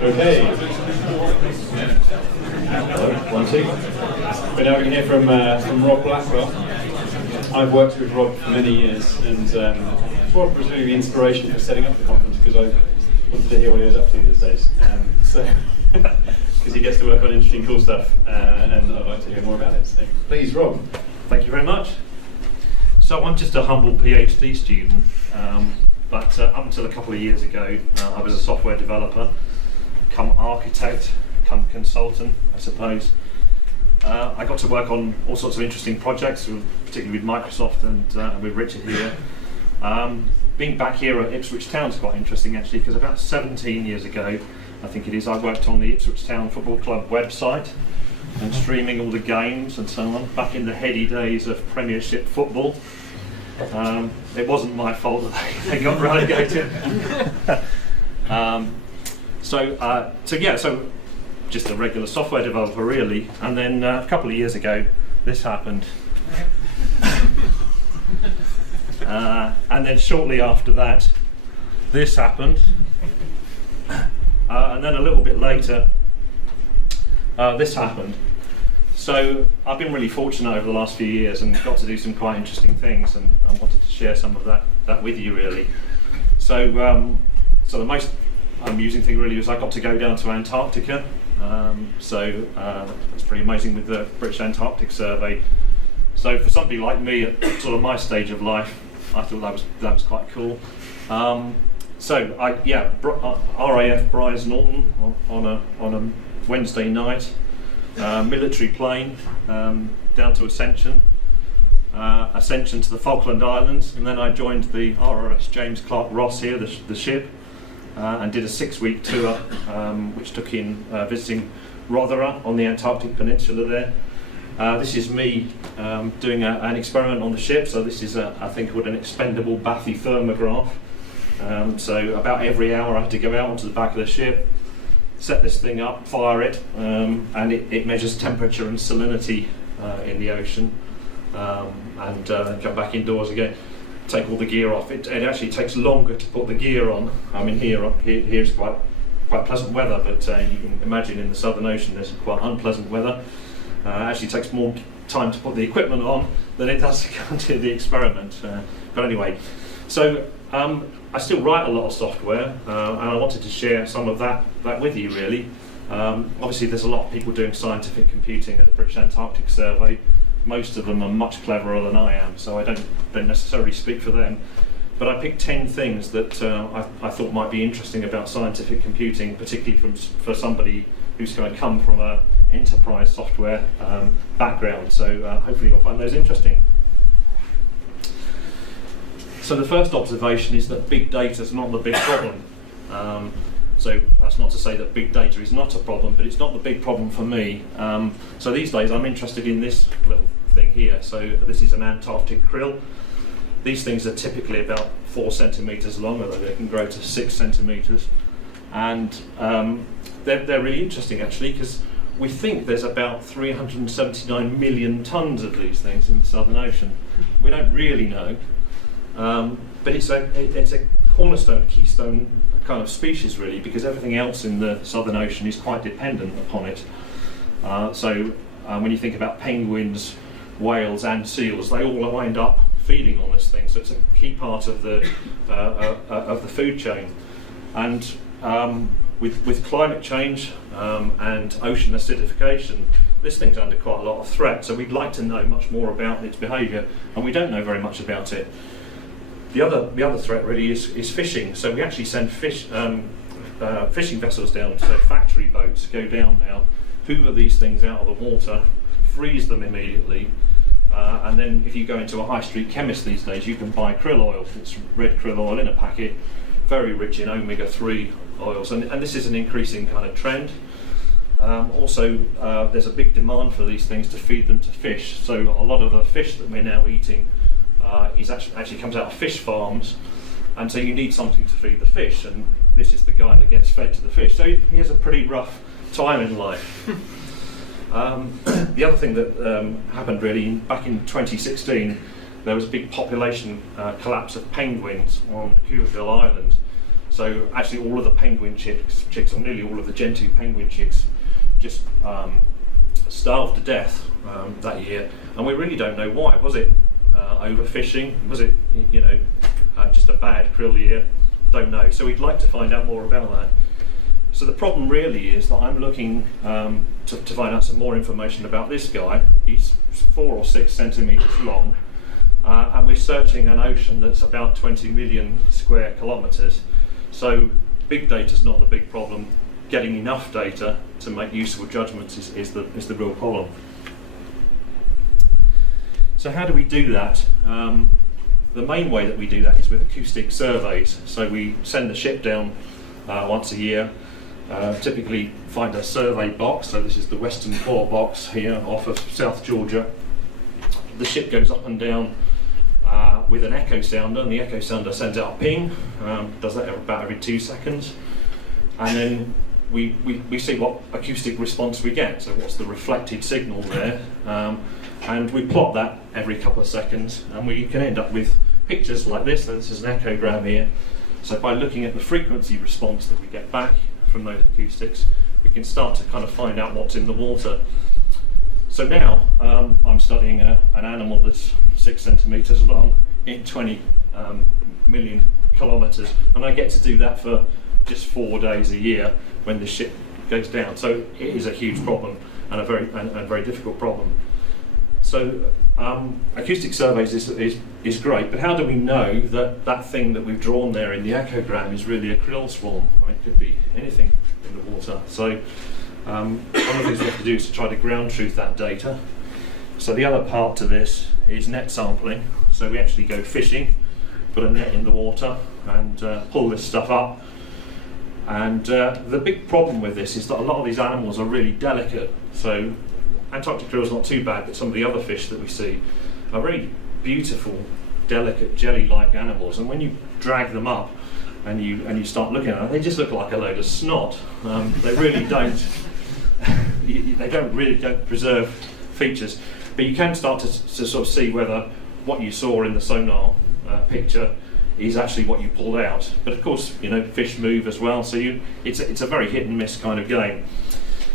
Okay. Hello, 1, 2. We're now going to hear from Rob Blackwell. I've worked with Rob for many years, and Rob was really the inspiration for setting up the conference because I wanted to hear what he was up to these days. Because he gets to work on interesting, cool stuff, and I'd like to hear more about it. So, please, Rob. Thank you very much. So I'm just a humble PhD student, but up until a couple of years ago, I was a software developer, come architect, come consultant, I suppose. I got to work on all sorts of interesting projects, particularly with Microsoft and with Richard here. Being back here at Ipswich Town is quite interesting actually, because about 17 years ago, I think it is, I worked on the Ipswich Town Football Club website and streaming all the games and so on, back in the heady days of Premiership football. It wasn't my fault that they got relegated. So just a regular software developer really, and then a couple of years ago this happened. And then shortly after that this happened, and then a little bit later this happened. So I've been really fortunate over the last few years and got to do some quite interesting things, and I wanted to share some of that with you really. So the most amusing thing really was I got to go down to Antarctica. It's pretty amazing with the British Antarctic Survey. So for somebody like me at sort of my stage of life, I thought that was quite cool. RAF Brize Norton on a Wednesday night, military plane down to Ascension to the Falkland Islands, and then I joined the RRS James Clark Ross here, the ship, and did a 6-week tour, which took in visiting Rothera on the Antarctic Peninsula there. This is me doing an experiment on the ship, so this is a thing called an expendable bathythermograph. So about every hour I had to go out onto the back of the ship, set this thing up, fire it, and it measures temperature and salinity in the ocean, and come back indoors again, take all the gear off. It actually takes longer to put the gear on. I mean here's quite pleasant weather, but you can imagine in the Southern Ocean there's quite unpleasant weather. Actually takes more time to put the equipment on than it does to go do the experiment. But anyway, so I still write a lot of software, and I wanted to share some of that with you really. Obviously there's a lot of people doing scientific computing at the British Antarctic Survey. Most of them are much cleverer than I am, so I don't necessarily speak for them. But I picked 10 things that I thought might be interesting about scientific computing, particularly for somebody who's going to come from a enterprise software background. So hopefully you'll find those interesting. So the first observation is that big data is not the big problem. So that's not to say that big data is not a problem, but it's not the big problem for me. So these days I'm interested in this little thing here. So this is an Antarctic krill. These things are typically about 4 centimetres long, although they can grow to 6 centimetres. And they're really interesting actually, because we think there's about 379 million tonnes of these things in the Southern Ocean. We don't really know. But it's a cornerstone, keystone kind of species really, because everything else in the Southern Ocean is quite dependent upon it. When you think about penguins, whales and seals, they all wind up feeding on this thing, so it's a key part of the food chain. And with climate change and ocean acidification, this thing's under quite a lot of threat, so we'd like to know much more about its behaviour, and we don't know very much about it. The other threat really is fishing. So we actually send fishing vessels down, so factory boats go down now, hoover these things out of the water, freeze them immediately, and then if you go into a high street chemist these days, you can buy krill oil. It's red krill oil in a packet, very rich in omega-3 oils, and this is an increasing kind of trend. Also, there's a big demand for these things to feed them to fish. So a lot of the fish that we're now eating actually comes out of fish farms, and so you need something to feed the fish, and this is the guy that gets fed to the fish. So he has a pretty rough time in life. The other thing that happened really back in 2016, there was a big population collapse of penguins on Cuvier Island, So actually all of the penguin chicks, or nearly all of the Gentoo penguin chicks, just starved to death that year, and we really don't know why. Was it overfishing? Was it, just a bad krill year? Don't know. So we'd like to find out more about that. So the problem really is that I'm looking to find out some more information about this guy. He's 4 or 6 centimetres long, and we're searching an ocean that's about 20 million square kilometres. So big data's not the big problem. Getting enough data to make useful judgments is the real problem. So how do we do that? The main way that we do that is with acoustic surveys. So we send the ship down once a year, typically find a survey box. So this is the Western Port box here off of South Georgia. The ship goes up and down with an echo sounder, and the echo sounder sends out a ping, does that about every 2 seconds, and then we see what acoustic response we get, so what's the reflected signal there, and we plot that every couple of seconds, and we can end up with pictures like this. So this is an echogram here. So by looking at the frequency response that we get back from those acoustics, we can start to kind of find out what's in the water. So now I'm studying an animal that's 6 centimetres long in 20 million kilometres, and I get to do that for just 4 days a year when the ship goes down. So it is a huge problem, and a very difficult problem. So acoustic surveys is great, but how do we know that that thing that we've drawn there in the echogram is really a krill swarm? It could be anything in the water. So one of the things we have to do is to try to ground truth that data. So the other part to this is net sampling. So we actually go fishing, put a net in the water, and pull this stuff up. And the big problem with this is that a lot of these animals are really delicate. So Antarctic krill is not too bad, but some of the other fish that we see are very beautiful, delicate, jelly-like animals. And when you drag them up and you start looking at them, they just look like a load of snot. They really don't. They don't preserve features. But you can start to sort of see whether what you saw in the sonar picture is actually what you pulled out. But of course, fish move as well, so it's a very hit and miss kind of game.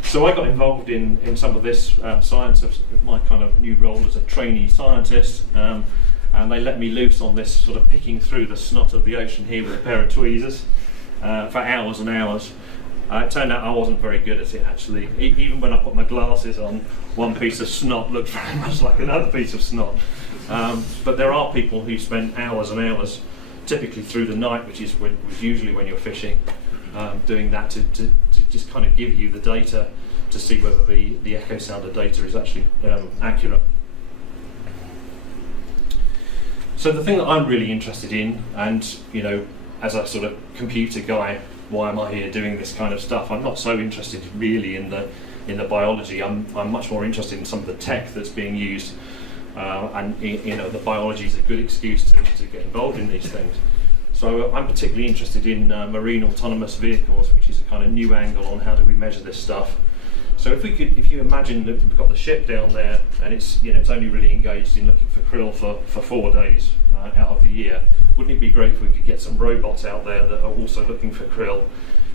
So I got involved in some of this science of my kind of new role as a trainee scientist, and they let me loose on this sort of picking through the snot of the ocean here with a pair of tweezers for hours and hours. It turned out I wasn't very good at it actually. Even when I put my glasses on, one piece of snot looked very much like another piece of snot. But there are people who spend hours and hours, typically through the night, which is usually when you're fishing, doing that to just kind of give you the data to see whether the echo sounder data is actually accurate. So the thing that I'm really interested in, and as a sort of computer guy, why am I here doing this kind of stuff? I'm not so interested really in the biology. I'm much more interested in some of the tech that's being used, and the biology is a good excuse to get involved in these things. So I'm particularly interested in marine autonomous vehicles, which is a kind of new angle on how do we measure this stuff. So if you imagine that we've got the ship down there and it's only really engaged in looking for krill for 4 days out of the year, wouldn't it be great if we could get some robots out there that are also looking for krill?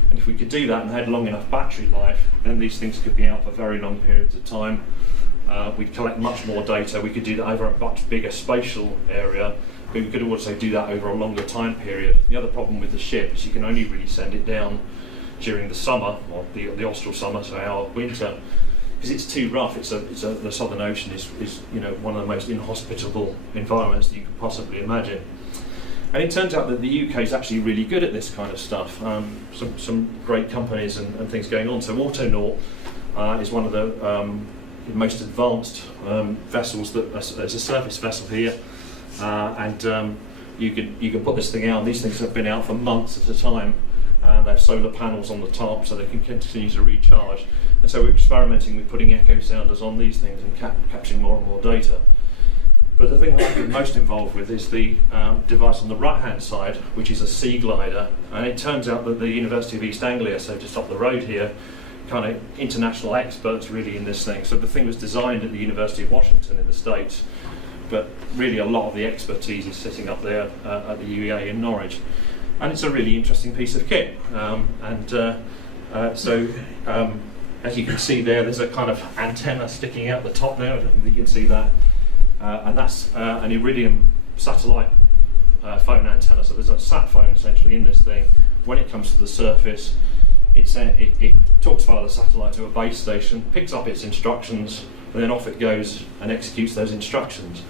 And if we could do that and had long enough battery life, then these things could be out for very long periods of time. We'd collect much more data. We could do that over a much bigger spatial area, but we could also do that over a longer time period. The other problem with the ship is you can only really send it down during the summer, or the austral summer, so our winter, because it's too rough. The Southern Ocean is one of the most inhospitable environments that you could possibly imagine. And it turns out that the UK is actually really good at this kind of stuff. Some great companies and things going on. So Autonaut is one of the most advanced vessels there's a surface vessel here, and you can put this thing out. These things have been out for months at a time. They have solar panels on the top, so they can continue to recharge. And so we're experimenting with putting echo sounders on these things and capturing more and more data. But the thing that I've been most involved with is the device on the right-hand side, which is a Seedrider. And it turns out that the University of East Anglia, so just up the road here, kind of international experts really in this thing. So the thing was designed at the University of Washington in the States, but really a lot of the expertise is sitting up there at the UEA in Norwich. and it's a really interesting piece of kit. As you can see there's a kind of antenna sticking out the top there. I don't think you can see that, and that's an iridium satellite phone antenna. So there's a sat phone essentially in this thing. When it comes to the surface, it talks via the satellite to a base station, picks up its instructions, and then off it goes and executes those instructions.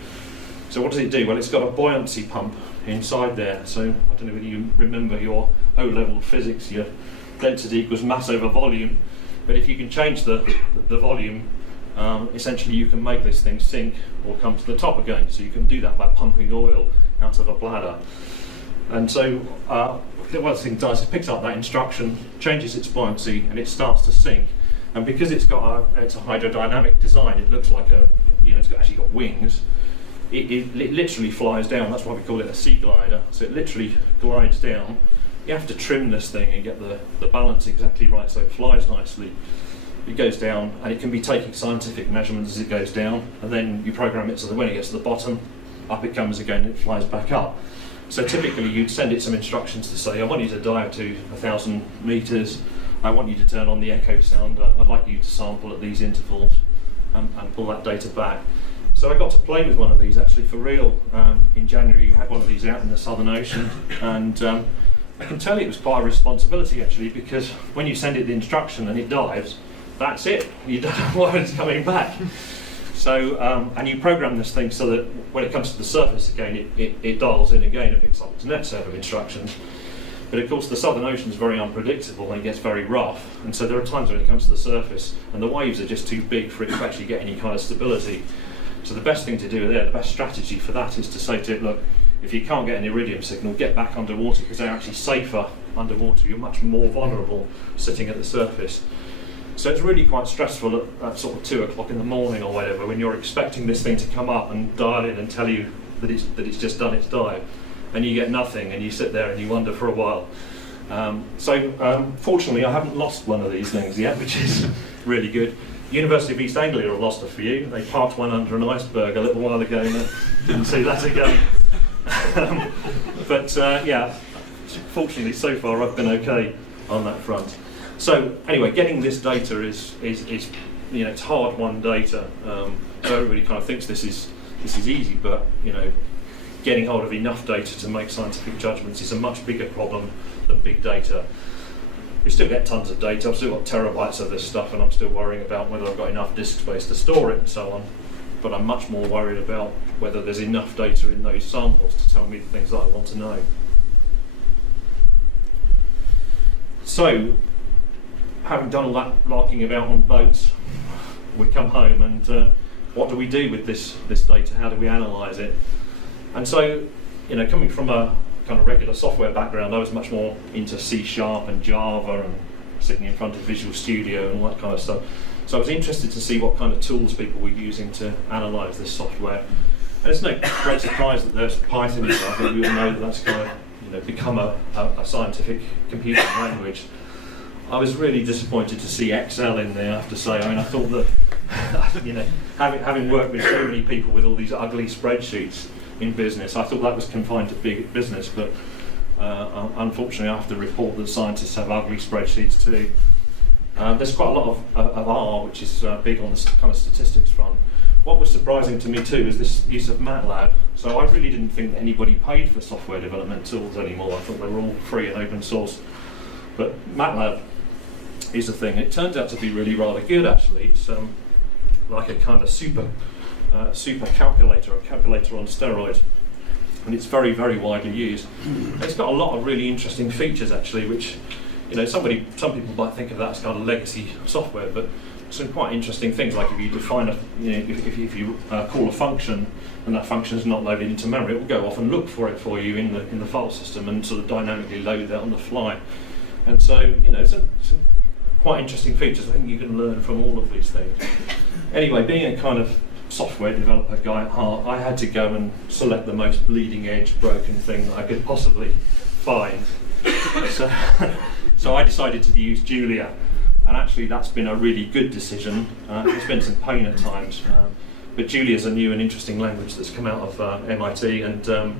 So what does it do? Well, it's got a buoyancy pump inside there. So I don't know whether you remember your O-level physics, your density equals mass over volume. But if you can change the volume, essentially you can make this thing sink or come to the top again. So you can do that by pumping oil out of a bladder. And so what the thing does is it picks up that instruction, changes its buoyancy, and it starts to sink. And because it's a hydrodynamic design, it looks like it's actually got wings. It literally flies down. That's why we call it a Seedrider. So it literally glides down. You have to trim this thing and get the balance exactly right so it flies nicely. It goes down, and it can be taking scientific measurements as it goes down, and then you program it so that when it gets to the bottom, up it comes again and it flies back up. So typically you'd send it some instructions to say, I want you to dive to 1,000 metres, I want you to turn on the echo sounder, I'd like you to sample at these intervals and pull that data back. So I got to play with one of these actually for real. In January you had one of these out in the Southern Ocean, and I can tell you it was quite a responsibility actually, because when you send it the instruction and it dives, that's it, you don't know why it's coming back. So, and you program this thing so that when it comes to the surface again, it dials in again, it picks up its next set of instructions. But of course the Southern Ocean is very unpredictable and it gets very rough, and so there are times when it comes to the surface and the waves are just too big for it to actually get any kind of stability. So the best thing to do there, the best strategy for that is to say to it, look, if you can't get an iridium signal, get back underwater, because they're actually safer underwater, you're much more vulnerable sitting at the surface. So it's really quite stressful at sort of 2 o'clock in the morning or whatever, when you're expecting this thing to come up and dial in and tell you that it's just done its dive, and you get nothing, and you sit there and you wonder for a while. Fortunately I haven't lost one of these things yet, which is really good. University of East Anglia have lost a few. They parked one under an iceberg a little while ago and didn't see that again. Yeah, fortunately so far I've been okay on that front. So anyway, getting this data is it's hard-won data. So everybody kind of thinks this is easy, but getting hold of enough data to make scientific judgments is a much bigger problem than big data. We still get tons of data. I've still got terabytes of this stuff, and I'm still worrying about whether I've got enough disk space to store it and so on. But I'm much more worried about whether there's enough data in those samples to tell me the things that I want to know. So, having done all that larking about on boats, we come home and what do we do with this data? How do we analyse it? And so, coming from a kind of regular software background, I was much more into C# and Java and sitting in front of Visual Studio and all that kind of stuff. So I was interested to see what kind of tools people were using to analyse this software. And it's no great surprise that there's Python in there. I think we all know that that's kind of become a scientific computing language. I was really disappointed to see Excel in there, I have to say. I mean, I thought that, having worked with so many people with all these ugly spreadsheets in business, I thought that was confined to big business, but unfortunately I have to report that scientists have ugly spreadsheets too. There's quite a lot of R, which is big on the kind of statistics front. What was surprising to me too is this use of MatLab. So I really didn't think that anybody paid for software development tools anymore. I thought they were all free and open source. But MatLab is a thing. It turns out to be really rather good actually. It's like a kind of super calculator, a calculator on steroids, and it's very, very widely used. And it's got a lot of really interesting features actually, which some people might think of that as kind of legacy software, but some quite interesting things, like if you define if you call a function and that function is not loaded into memory, it will go off and look for it for you in the file system and sort of dynamically load that on the fly. And so some quite interesting features. I think you can learn from all of these things. Anyway, being a kind of software developer guy at heart, I had to go and select the most bleeding edge broken thing that I could possibly find. So I decided to use Julia, and actually that's been a really good decision. It's been some pain at times, but Julia is a new and interesting language that's come out of M.I.T, and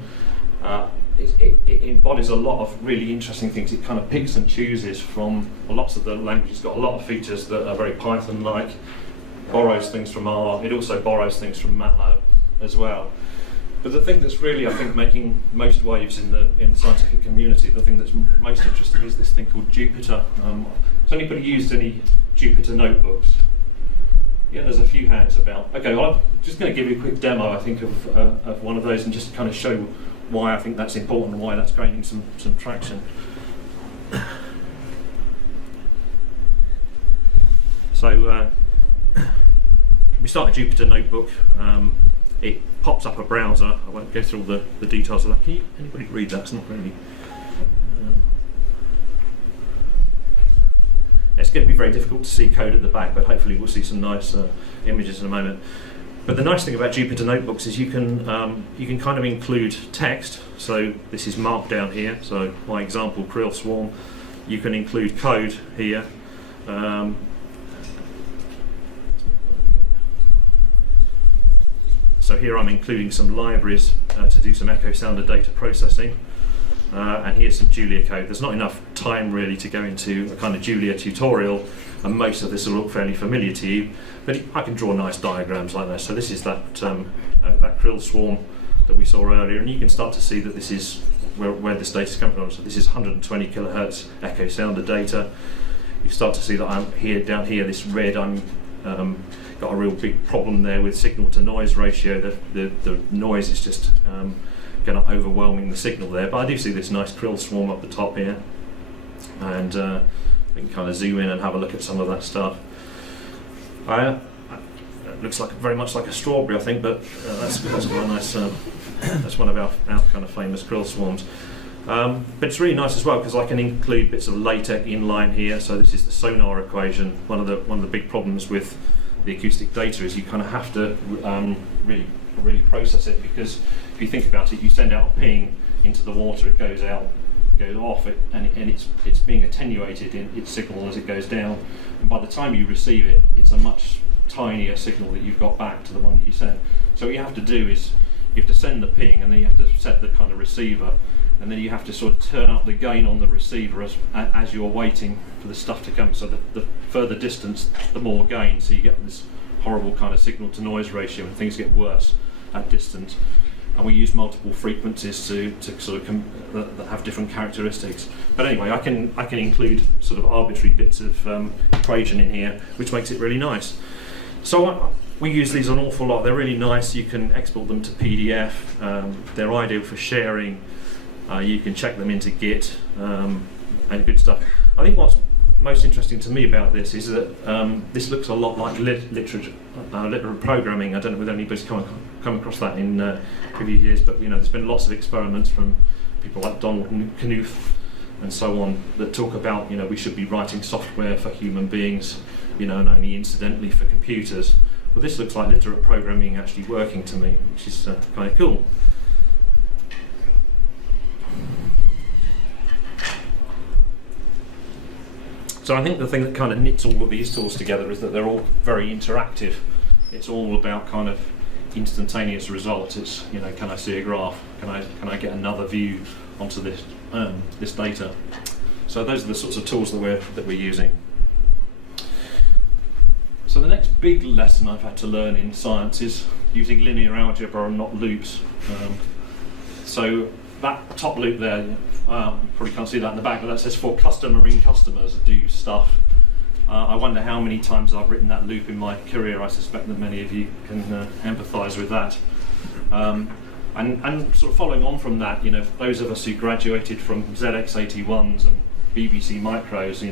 it embodies a lot of really interesting things. It kind of picks and chooses from lots of the languages. It's got a lot of features that are very Python-like, borrows things from R, it also borrows things from MatLab as well. But the thing that's really, I think, making most waves in the scientific community, the thing that's most interesting is this thing called Jupyter. Has anybody used any Jupyter notebooks? Yeah, there's a few hands about. Okay, well, I'm just going to give you a quick demo, I think, of one of those, and just kind of show why I think that's important and why that's gaining some traction. So we start a Jupyter notebook. It pops up a browser. I won't go through all the details of that. Can anybody read that? It's not really. It's going to be very difficult to see code at the back, but hopefully we'll see some nice images in a moment. But the nice thing about Jupyter notebooks is you can kind of include text. So this is Markdown here. So my example, Krill swarm. You can include code here. So here I'm including some libraries to do some echo sounder data processing. And here's some Julia code. There's not enough time really to go into a kind of Julia tutorial, and most of this will look fairly familiar to you, but I can draw nice diagrams like this. So this is that krill swarm that we saw earlier, and you can start to see that this is where this data is coming from. So this is 120 kilohertz echo sounder data. You start to see that I'm here, down here, this red, I'm got a real big problem there with signal to noise ratio. The noise is just kind of overwhelming the signal there, but I do see this nice krill swarm up the top here, and we can kind of zoom in and have a look at some of that stuff. It looks like very much like a strawberry, I think, but that's quite a nice. That's one of our kind of famous krill swarms. But it's really nice as well because I can include bits of LaTeX inline here. So this is the sonar equation. One of the big problems with the acoustic data is you kind of have to really process it, because if you think about it, you send out a ping into the water, it goes out, goes off, and it's being attenuated in its signal as it goes down, and by the time you receive it, it's a much tinier signal that you've got back to the one that you sent. So what you have to do is you have to send the ping, and then you have to set the kind of receiver, and then you have to sort of turn up the gain on the receiver as you're waiting for the stuff to come. So the further distance, the more gain, so you get this horrible kind of signal to noise ratio, and things get worse at distance. And we use multiple frequencies to sort of that have different characteristics. But anyway, I can include sort of arbitrary bits of equation in here, which makes it really nice. So we use these an awful lot. They're really nice. You can export them to PDF. They're ideal for sharing. You can check them into Git and good stuff. I think what's most interesting to me about this is that this looks a lot like literate programming. I don't know whether anybody's come across that in previous years, but there's been lots of experiments from people like Donald Knuth and so on that talk about we should be writing software for human beings, and only incidentally for computers. Well, this looks like literate programming actually working to me, which is kind of cool. So I think the thing that kind of knits all of these tools together is that they're all very interactive. It's all about kind of instantaneous results. It's can I see a graph? Can I get another view onto this this data? So those are the sorts of tools that we're using. So the next big lesson I've had to learn in science is using linear algebra and not loops. So that top loop there, you probably can't see that in the back, but that says for marine customers do stuff. I wonder how many times I've written that loop in my career. I suspect that many of you can empathise with that. And sort of following on from that, those of us who graduated from ZX81s and BBC Micros,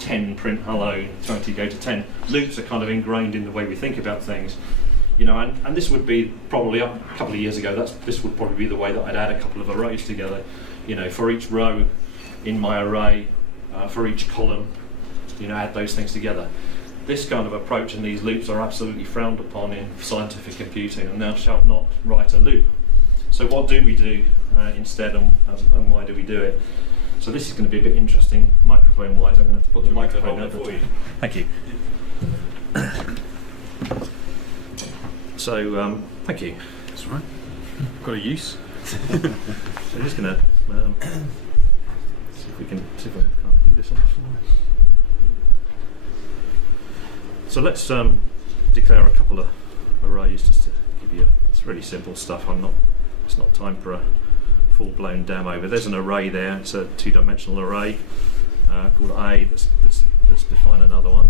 10 print hello, 20 go to 10, loops are kind of ingrained in the way we think about things. And this would be probably a couple of years ago, this would probably be the way that I'd add a couple of arrays together. For each row in my array, for each column, add those things together. This kind of approach and these loops are absolutely frowned upon in scientific computing, and thou shalt not write a loop. So what do we do instead, and why do we do it? So this is going to be a bit interesting microphone-wise. I'm going to have to put the microphone over for you. Thank you. So, thank you. That's all right. Got a use. I'm just going to see if we can't do this on the fly. So let's declare a couple of arrays just to give you. It's really simple stuff. It's not time for a full-blown demo. But there's an array there. It's a two-dimensional array called A. Let's define another one.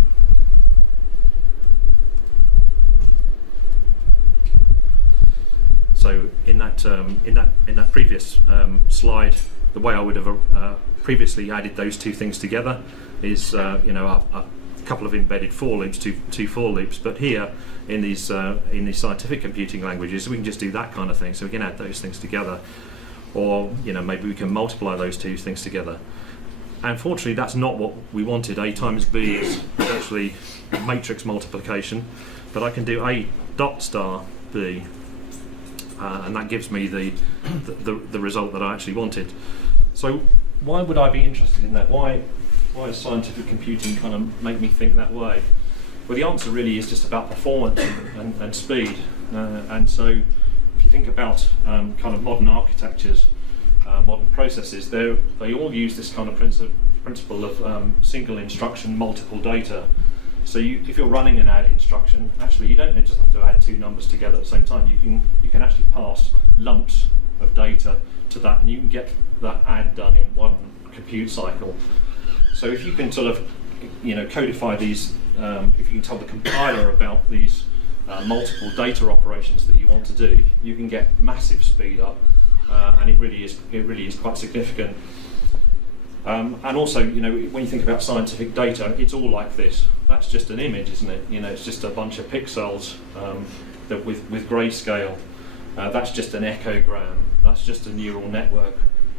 So in that previous slide, the way I would have previously added those two things together is a couple of embedded for loops, two for loops. But here in these scientific computing languages, we can just do that kind of thing. So we can add those things together, or maybe we can multiply those two things together. Unfortunately, that's not what we wanted. A times B is actually matrix multiplication, but I can do A dot star B. And that gives me the result that I actually wanted. So why would I be interested in that? Why does scientific computing kind of make me think that way? Well, the answer really is just about performance and speed. And so if you think about kind of modern architectures, modern processes, they all use this kind of principle of single instruction, multiple data. So if you're running an add instruction, actually you don't just have to add two numbers together at the same time. You can actually pass lumps of data to that, and you can get that add done in one compute cycle. So if you can sort of codify these, if you can tell the compiler about these multiple data operations that you want to do, you can get massive speed up, and it really is quite significant. And also, when you think about scientific data, it's all like this. That's just an image, isn't it? It's just a bunch of pixels that with grayscale. That's just an echogram. That's just a neural network.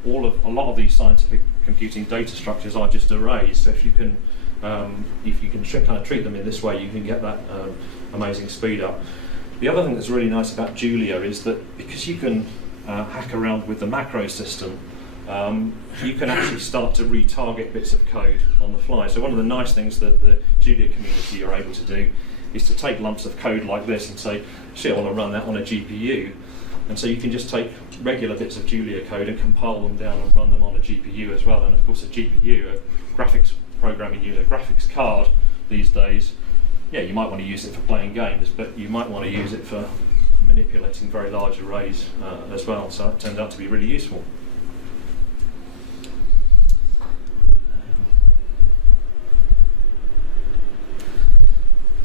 A lot of these scientific computing data structures are just arrays. So if you can kind of treat them in this way, you can get that amazing speed up. The other thing that's really nice about Julia is that because you can hack around with the macro system, you can actually start to retarget bits of code on the fly. So one of the nice things that the Julia community are able to do is to take lumps of code like this and say, shit, I want to run that on a GPU. And so you can just take regular bits of Julia code and compile them down and run them on a GPU as well. And of course a GPU, a graphics programming unit, a graphics card these days, yeah, you might want to use it for playing games, but you might want to use it for manipulating very large arrays as well. So it turned out to be really useful.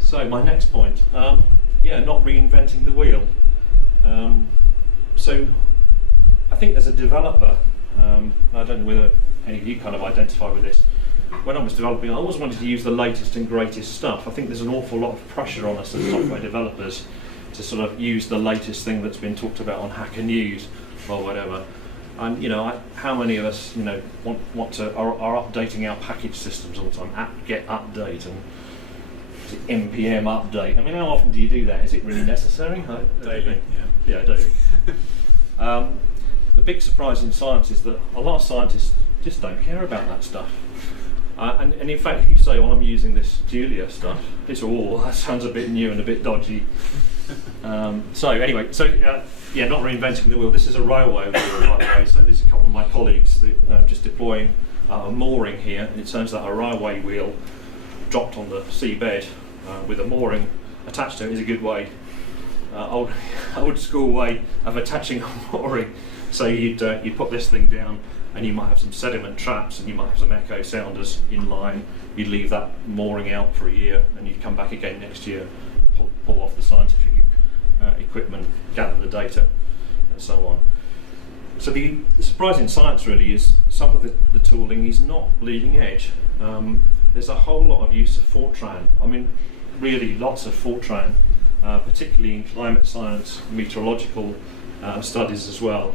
So my next point, not reinventing the wheel. So I think as a developer, I don't know whether any of you kind of identify with this. When I was developing, I always wanted to use the latest and greatest stuff. I think there's an awful lot of pressure on us as software developers to sort of use the latest thing that's been talked about on Hacker News or whatever. And how many of us are updating our package systems all the time? Apt-get update and npm update. I mean, how often do you do that? Is it really necessary? Daily. Yeah, daily. The big surprise in science is that a lot of scientists just don't care about that stuff. And in fact, if you say, well, I'm using this Julia stuff, it's that sounds a bit new and a bit dodgy. Not reinventing the wheel. This is a railway wheel, by the way. So this is a couple of my colleagues that, just deploying a mooring here, and it turns out a railway wheel dropped on the seabed with a mooring attached to it is a good way, old school way of attaching a mooring. So you'd put this thing down, and you might have some sediment traps, and you might have some echo sounders in line. You'd leave that mooring out for a year, and you'd come back again next year, pull off the scientific equipment, gather the data, and so on. So the surprise in science really is some of the tooling is not leading edge. There's a whole lot of use of Fortran. I mean, really lots of Fortran, particularly in climate science, meteorological studies as well.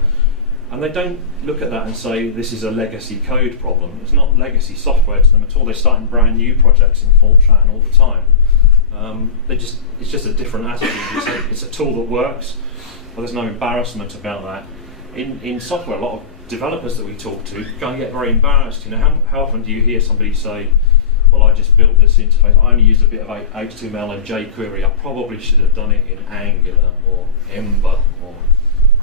And they don't look at that and say this is a legacy code problem. It's not legacy software to them at all. They're starting brand new projects in Fortran all the time. It's just a different attitude. It's a tool that works. Well, there's no embarrassment about that. In software, a lot of developers that we talk to can get very embarrassed. How often do you hear somebody say, well, I just built this interface, I only used a bit of HTML and jQuery, I probably should have done it in Angular or Ember or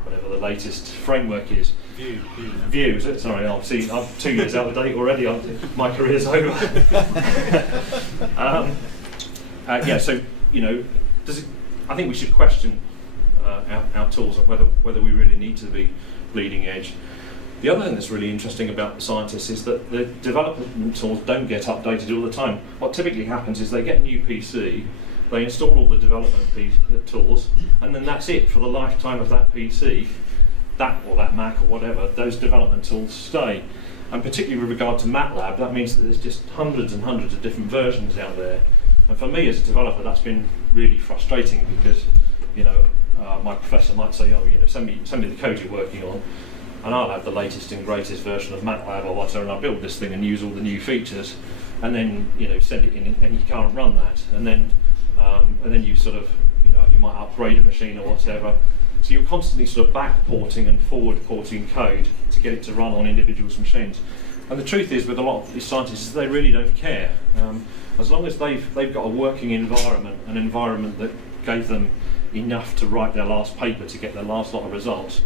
whatever the latest framework is. View. Is it? Sorry, I'm 2 years out of date already. My career's over. Yeah, so I think we should question our tools and whether we really need to be bleeding edge. The other thing that's really interesting about the scientists is that the development tools don't get updated all the time. What typically happens is they get a new PC, they install all the development tools, and then that's it for the lifetime of that PC, that Mac or whatever. Those development tools stay. And particularly with regard to MatLab, that means that there's just hundreds and hundreds of different versions out there. And for me as a developer, that's been really frustrating because, my professor might say, send me the code you're working on, and I'll have the latest and greatest version of MatLab or whatever, and I'll build this thing and use all the new features, and then send it in, and you can't run that, and then you sort of you might upgrade a machine or whatever. So you're constantly sort of backporting and forward porting code to get it to run on individuals' machines. And the truth is, with a lot of these scientists, they really don't care. As long as they've got a working environment, an environment that gave them enough to write their last paper to get their last lot of results,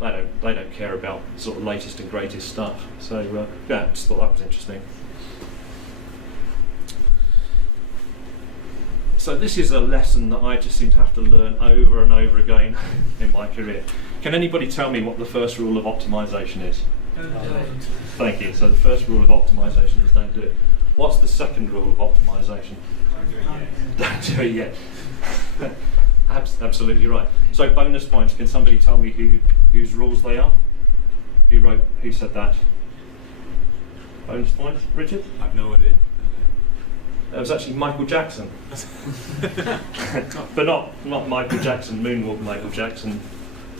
they don't care about sort of latest and greatest stuff. So yeah, just thought that was interesting. So this is a lesson that I just seem to have to learn over and over again in my career. Can anybody tell me what the first rule of optimization is? Don't do it. Thank you. So the first rule of optimization is don't do it. What's the second rule of optimization? Don't do it yet. Absolutely right. So bonus points. Can somebody tell me whose rules they are? Who said that? Bonus points. Richard? I've no idea. It was actually Michael Jackson. But not Michael Jackson, moonwalk Michael Jackson,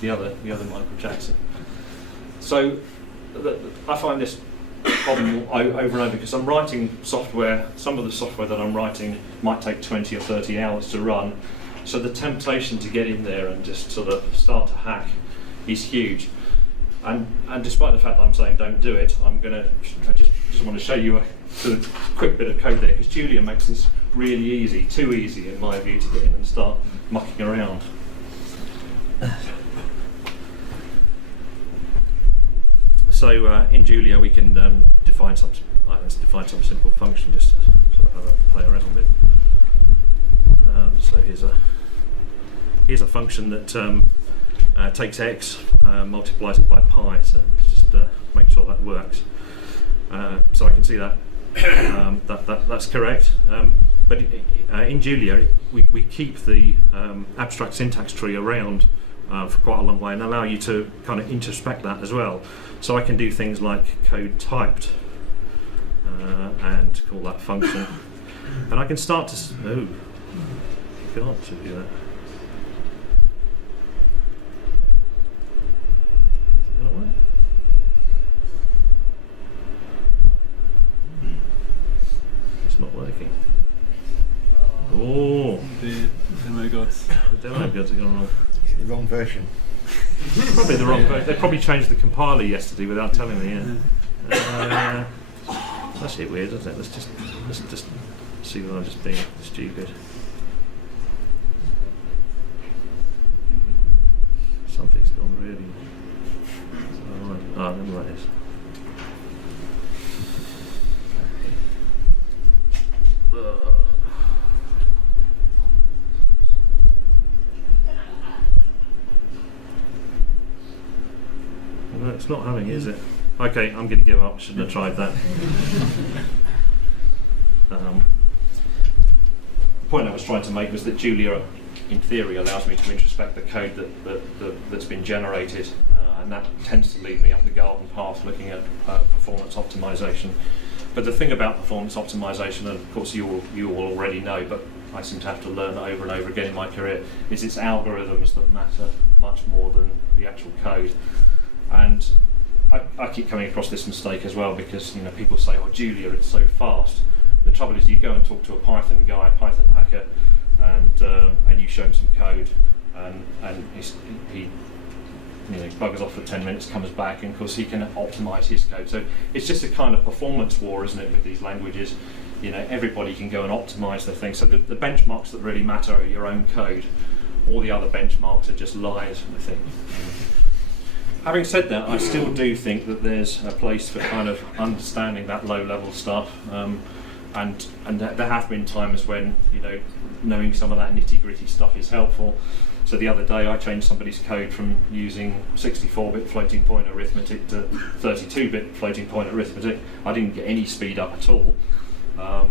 the other Michael Jackson. So I find this problem over and over because I'm writing software. Some of the software that I'm writing might take 20 or 30 hours to run. So the temptation to get in there and just sort of start to hack is huge. And despite the fact that I'm saying don't do it, I just want to show you a sort of quick bit of code there, because Julia makes this really easy, too easy in my view, to get in and start mucking around. So in Julia we can define some simple function just to sort of have a play around with. So here's a function that takes x, multiplies it by pi, so let's just make sure that works. So I can see that that's correct. But in Julia, we keep the abstract syntax tree around for quite a long way and allow you to kind of introspect that as well. So I can do things like code typed and call that function, and I can start to you can't do that. It's not working. Oh, The demo gods. the demo gods are going wrong. The wrong version. Probably the wrong version. They probably changed the compiler yesterday without telling me. Yeah. That's it weird, isn't it? Let's just see whether I'm just being stupid. Something's gone really. Oh, never mind. No, it's not having it, is it? Okay, I'm going to give up. Shouldn't have tried that. The point I was trying to make was that Julia, in theory, allows me to introspect the code that's been generated, and that tends to lead me up the garden path looking at performance optimization. But the thing about performance optimization, and of course you all already know, but I seem to have to learn over and over again in my career, is it's algorithms that matter much more than the actual code. And I keep coming across this mistake as well, because people say, "Oh, Julia, it's so fast." The trouble is, you go and talk to a Python guy, a Python hacker, and you show him some code, and he buggers off for 10 minutes, comes back, and of course he can optimize his code. So it's just a kind of performance war, isn't it, with these languages? Everybody can go and optimize their thing. So the benchmarks that really matter are your own code. All the other benchmarks are just lies, I think. Having said that, I still do think that there's a place for kind of understanding that low-level stuff, and there have been times when, you know, knowing some of that nitty-gritty stuff is helpful. So the other day I changed somebody's code from using 64-bit floating point arithmetic to 32-bit floating point arithmetic. I didn't get any speed up at all, well,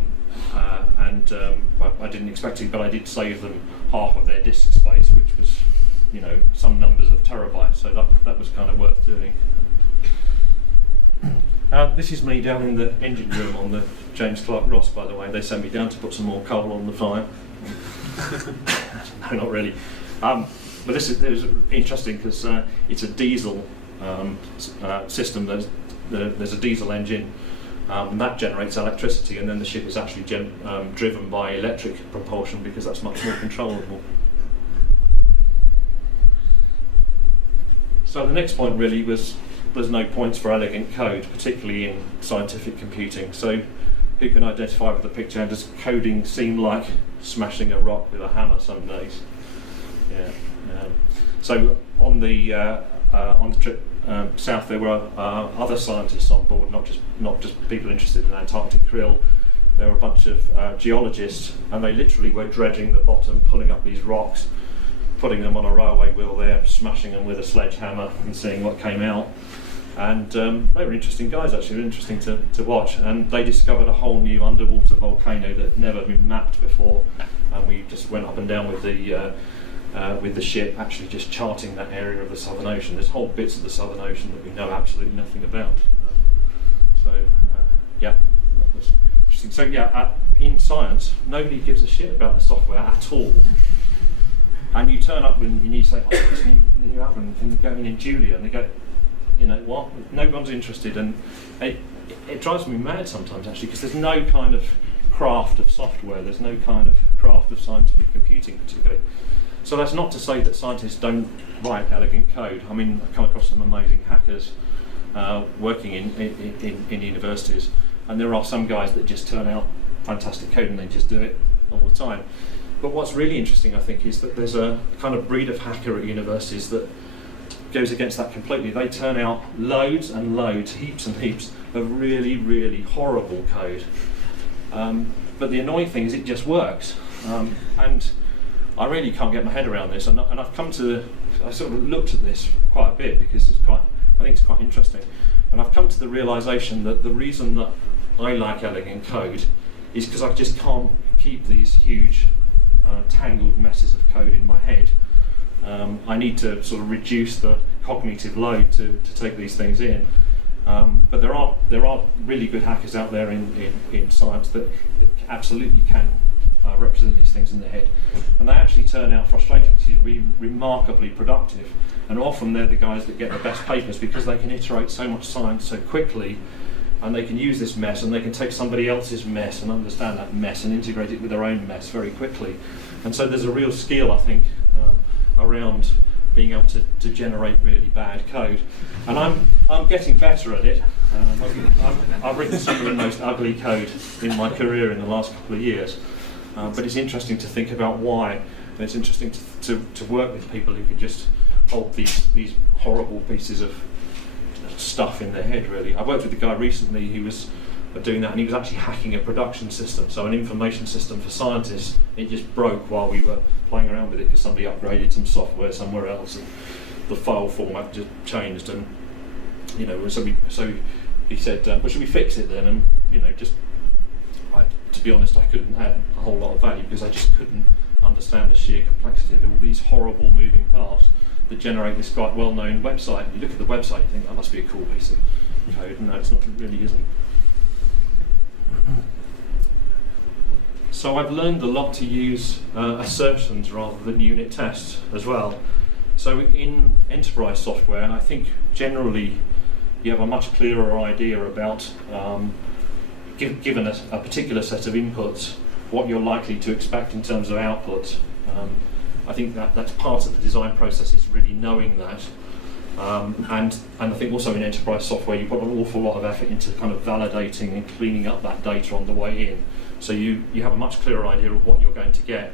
I didn't expect to, but I did save them half of their disk space, which was, you know, some numbers of terabytes, so that was kind of worth doing. This is me down in the engine room on the James Clark Ross, by the way. They sent me down to put some more coal on the fire. No, not really. But this is interesting because it's a diesel system. There's a diesel engine, and that generates electricity, and then the ship is actually driven by electric propulsion because that's much more controllable. So the next point really was there's no points for elegant code, particularly in scientific computing. So who can identify with the picture? Does coding seem like smashing a rock with a hammer some days? Yeah. So on the trip south, there were other scientists on board, not just people interested in Antarctic krill. There were a bunch of geologists, and they literally were dredging the bottom, pulling up these rocks, putting them on a railway wheel there, smashing them with a sledgehammer and seeing what came out. And they were interesting guys, actually. They were interesting to watch. And they discovered a whole new underwater volcano that had never been mapped before. And we just went up and down with the ship, actually just charting that area of the Southern Ocean. There's whole bits of the Southern Ocean that we know absolutely nothing about. Yeah, that was interesting. So yeah, in science, nobody gives a shit about the software at all. And you turn up and you need to say, oh, this new album, can you go in Julia? And they go, you know what? No one's interested, and it drives me mad sometimes actually, because there's no kind of craft of software. There's no kind of craft of scientific computing particularly. So that's not to say that scientists don't write elegant code. I mean, I've come across some amazing hackers working in universities, and there are some guys that just turn out fantastic code and they just do it all the time. But what's really interesting, I think, is that there's a kind of breed of hacker at universities that goes against that completely. They turn out loads and loads, heaps and heaps of really, really horrible code. But the annoying thing is it just works. And I really can't get my head around this. And I've come to, I sort of looked at this quite a bit because I think it's quite interesting. And I've come to the realisation that the reason that I like elegant code is because I just can't keep these huge tangled messes of code in my head. I need to sort of reduce the cognitive load to take these things in. But there are really good hackers out there in science that absolutely can represent these things in their head, and they actually turn out frustratingly remarkably productive. And often they're the guys that get the best papers because they can iterate so much science so quickly, and they can use this mess and they can take somebody else's mess and understand that mess and integrate it with their own mess very quickly. And so there's a real skill, I think, around being able to generate really bad code. And I'm getting better at it. I've written some of the most ugly code in my career in the last couple of years. But it's interesting to think about why, and it's interesting to work with people who can just hold these horrible pieces of stuff in their head, really. I worked with a guy recently who was doing that, and he was actually hacking a production system, so an information system for scientists. It just broke while we were playing around with it because somebody upgraded some software somewhere else, and the file format just changed. And you know, so he said, "Well, should we fix it then?" And you know, to be honest, I couldn't add a whole lot of value because I just couldn't understand the sheer complexity of all these horrible moving parts that generate this quite well-known website. And you look at the website, you think that must be a cool piece of code. No, it's not. It really isn't. So I've learned a lot to use assertions rather than unit tests as well. So in enterprise software, I think generally you have a much clearer idea about, given a particular set of inputs, what you're likely to expect in terms of output. I think that's part of the design process, is really knowing that. And I think also in enterprise software you put an awful lot of effort into kind of validating and cleaning up that data on the way in, so you have a much clearer idea of what you're going to get.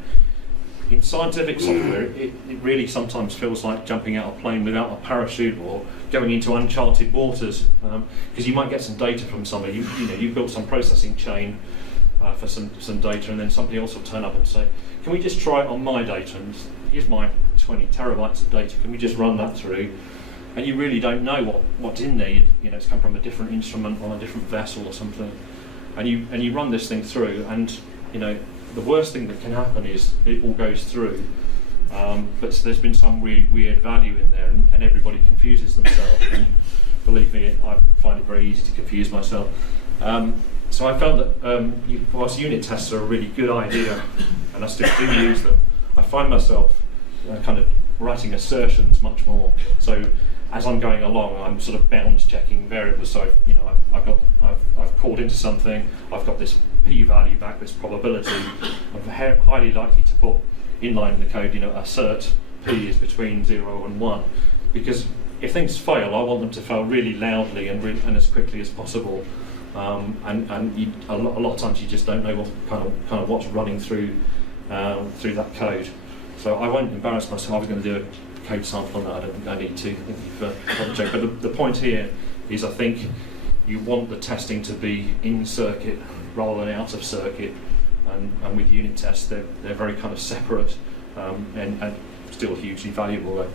in scientific software, it really sometimes feels like jumping out of a plane without a parachute or going into uncharted waters, because you might get some data from somebody. You've built some processing chain for some data, and then somebody else will turn up and say, can we just try it on my data? And here's my 20 terabytes of data, can we just run that through? And you really don't know what's in there. It's come from a different instrument on a different vessel or something. And you run this thing through, and the worst thing that can happen is it all goes through, but there's been some really weird value in there, and everybody confuses themselves. And believe me, I find it very easy to confuse myself. So I found that whilst unit tests are a really good idea, and I still do use them, I find myself kind of writing assertions much more. So as I'm going along, I'm sort of bounds checking variables. So I've called into something. I've got this p-value back, this probability. I'm highly likely to put inline in the code, assert p is between 0 and 1, because if things fail, I want them to fail really loudly and as quickly as possible. And a lot of times you just don't know what kind of what's running through that code. So I won't embarrass myself. I was going to do a code sample on that. I don't think I need to. Thank you for the joke. But the point here is, I think you want the testing to be in circuit rather than out of circuit. And with unit tests, they're very kind of separate and still hugely valuable.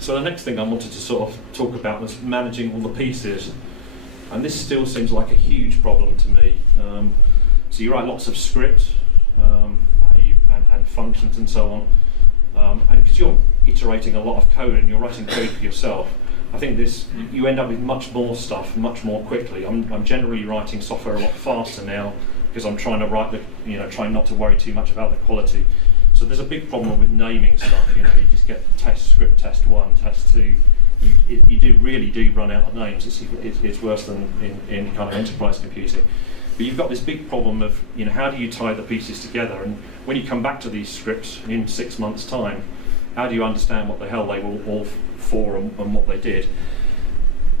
So the next thing I wanted to sort of talk about was managing all the pieces, and this still seems like a huge problem to me. So you write lots of script and functions and so on, and because you're iterating a lot of code and you're writing code for yourself, I think you end up with much more stuff much more quickly. I'm generally writing software a lot faster now because I'm trying to trying not to worry too much about the quality. So there's a big problem with naming stuff. You just get test script, test 1, test 2. You really do run out of names. It's worse than in kind of enterprise computing. But you've got this big problem of how do you tie the pieces together? And when you come back to these scripts in 6 months' time, how do you understand what the hell they were all for and what they did?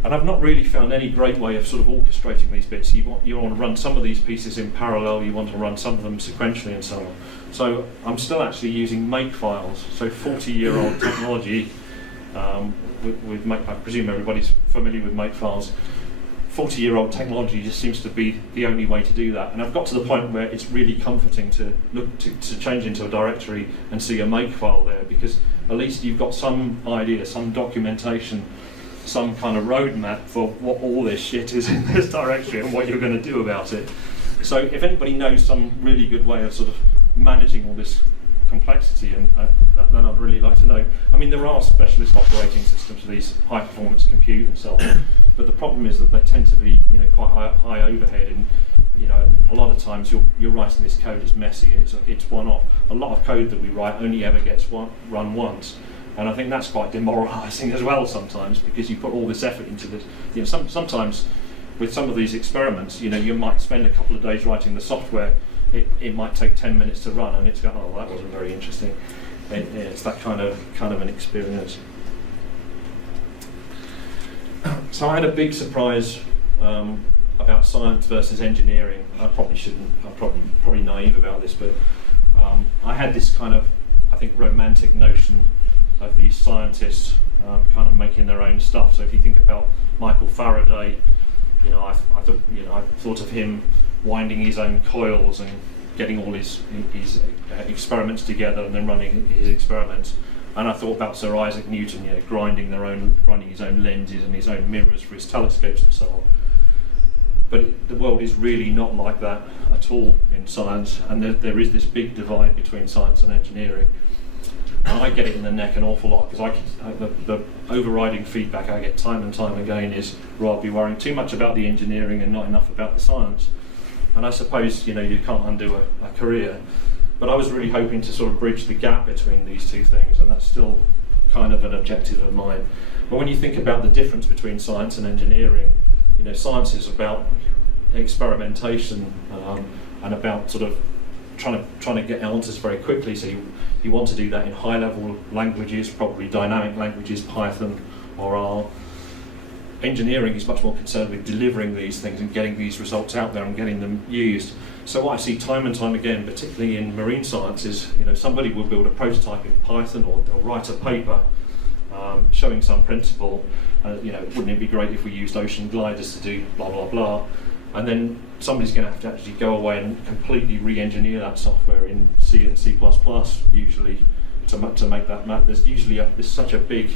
And I've not really found any great way of sort of orchestrating these bits. You want to run some of these pieces in parallel, you want to run some of them sequentially and so on. So I'm still actually using make files, so 40-year-old technology with make. I presume everybody's familiar with make files. 40-year-old technology just seems to be the only way to do that. And I've got to the point where it's really comforting to look to change into a directory and see a make file there, because at least you've got some idea, some documentation, some kind of roadmap for what all this shit is in this directory and what you're going to do about it. So if anybody knows some really good way of sort of managing all this complexity, and then I'd really like to know. I mean, there are specialist operating systems for these high-performance compute and so on, but the problem is that they tend to be, quite high overhead, and a lot of times you're writing this code, it's messy and it's one-off. A lot of code that we write only ever gets run once, and I think that's quite demoralising as well sometimes, because you put all this effort into this. Sometimes with some of these experiments, you might spend a couple of days writing the software. It might take 10 minutes to run, and it's going, oh, that wasn't very interesting. It's that kind of an experience. So I had a big surprise about science versus engineering. I'm probably naive about this, but I had this kind of, I think, romantic notion of these scientists kind of making their own stuff. So if you think about Michael Faraday, I thought of him winding his own coils and getting all his experiments together and then running his experiments. And I thought about Sir Isaac Newton, running his own lenses and his own mirrors for his telescopes and so on. But the world is really not like that at all in science, and there is this big divide between science and engineering. And I get it in the neck an awful lot, because the overriding feedback I get time and time again is, Rob, you're worrying too much about the engineering and not enough about the science. And I suppose you can't undo a career, but I was really hoping to sort of bridge the gap between these two things, and that's still kind of an objective of mine. But when you think about the difference between science and engineering, science is about experimentation and about sort of trying to get answers very quickly. So you want to do that in high-level languages, probably dynamic languages, Python or R. engineering is much more concerned with delivering these things and getting these results out there and getting them used. So what I see time and time again, particularly in marine science, is somebody will build a prototype in Python, or they'll write a paper showing some principle. Wouldn't it be great if we used ocean gliders to do blah blah blah? And then somebody's going to have to actually go away and completely re-engineer that software in C and C++, usually, to make that map. There's usually there's such a big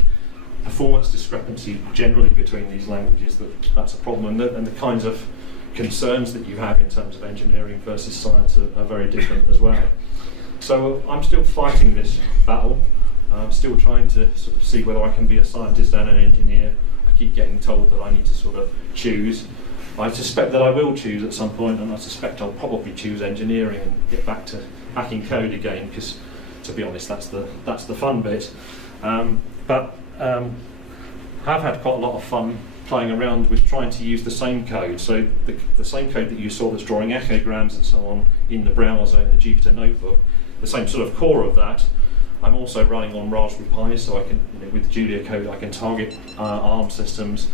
performance discrepancy generally between these languages that's a problem, and the kinds of concerns that you have in terms of engineering versus science are very different as well. So I'm still fighting this battle. I'm still trying to sort of see whether I can be a scientist and an engineer. I keep getting told that I need to sort of choose. I suspect that I will choose at some point, and I suspect I'll probably choose engineering and get back to hacking code again, because to be honest, that's the fun bit. I've had quite a lot of fun playing around with trying to use the same code. So the same code that you saw that's drawing echograms and so on in the browser in the Jupyter Notebook, the same sort of core of that, I'm also running on Raspberry Pi, so I can, with Julia code, I can target ARM systems.